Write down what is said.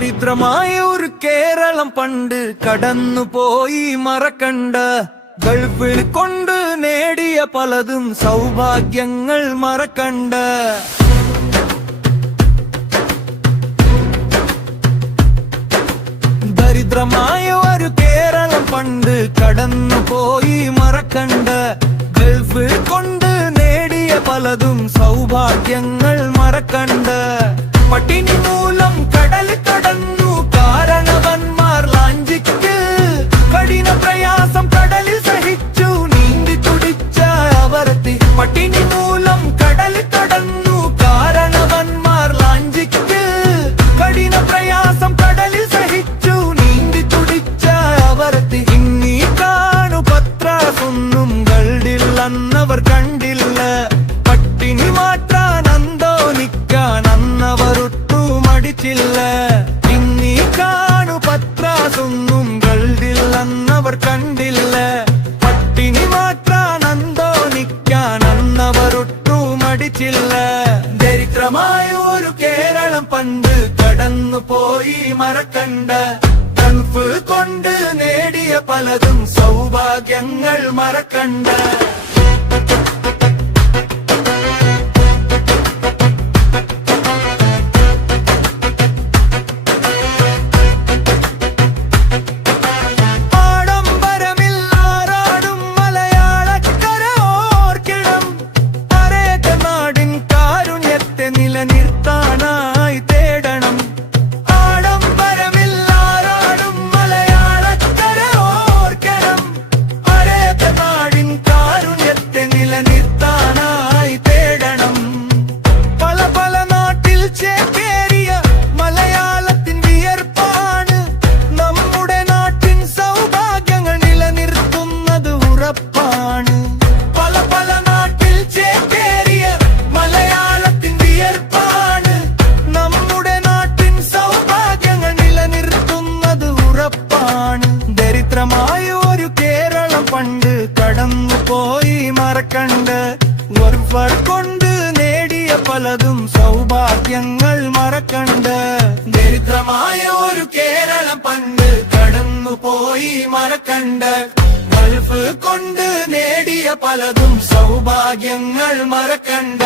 ദരിദ്രമായ ഒരു കേരളം പണ്ട് കടന്നുപോയി മറക്കണ്ട. ഗൾഫിൽ കൊണ്ട് നേടിയ പലതും സൗഭാഗ്യങ്ങൾ മറക്കണ്ട. ദരിദ്രമായ ഒരു കേരളം പണ്ട് കടന്നുപോയി മറക്കണ്ട. ഗൾഫിൽ കൊണ്ട് നേടിയ പലതും സൗഭാഗ്യങ്ങൾ മറക്കണ്ട. പട്ടിണി മൂലം കടൽ കടന്നു കാരണവന്മാർ ലാഞ്ചിക്ക്. കഠിന പ്രയാസം കടലിൽ സഹിച്ചു നീന്തി തുടിച്ച അവരത്തി. പട്ടിണി മൂലം കടൽ കടന്നു കാരണവന്മാർ ലാഞ്ചിക്ക്. കഠിന പ്രയാസം കടലിൽ സഹിച്ചു നീന്തി തുടിച്ച അവരത്തി. ഇന്നീ കാണു പത്രാസൊന്നും ഗൾഡില്ലെന്നവർ കണ്ടില്ല. പട്ടിണി മാറ്റാൻ അന്തോണിക്കാൻ അന്നവരൊട്ടു മടിച്ചില്ല. ഇന്നീ കാണു പത്രാസൊന്നും ഗൾഡില്ലെന്നവർ കണ്ടില്ല. പട്ടിണി മാറ്റാൻ അന്തോണിക്കാൻ അന്നവരൊട്ടു മടിച്ചില്ല. ദരിദ്രമായ ഒരു കേരളം പണ്ട് കടന്നുപോയി മറക്കണ്ട. ഗൾഫ് കൊണ്ട് നേടിയ പലതും സൗഭാഗ്യങ്ങൾ മറക്കണ്ട. നിലനിർത്താനായി തേടണം. ആഡംബരമില്ലാരാടും മലയാളക്കര ഓർക്കണം. അരേബ്യ നാടിൻ കാരുണ്യത്തെ നിലനിർത്താനായി തേടണം. പല പല നാട്ടിൽ ചേക്കേറിയ മലയാളത്തിൻ വിയർപ്പാണ് നമ്മുടെ നാട്ടിൻ സൗഭാഗ്യങ്ങൾ നിലനിർത്തുന്നത് ഉറപ്പാണ്. പല പല നാട്ടിൽ ചേക്കേറിയ മലയാളത്തിൻ വിയർപ്പാണ് നമ്മുടെ നാട്ടിൻ സൗഭാഗ്യങ്ങൾ നിലനിർത്തുന്നത് ഉറപ്പാണ്. ദരിദ്രമായ ഒരു കേരളം പണ്ട് കടന്നുപോയി മറക്കണ്ട. ഗൾഫ് കൊണ്ട് നേടിയ പലതും സൗഭാഗ്യങ്ങൾ മറക്കണ്ട. ദരിദ്രമായ ഒരു കേരളം പണ്ട് കടന്നുപോയി മറക്കണ്ട. ഗൾഫ് കൊണ്ട് നേടിയ പലതും സൗഭാഗ്യങ്ങൾ മറക്കണ്ട.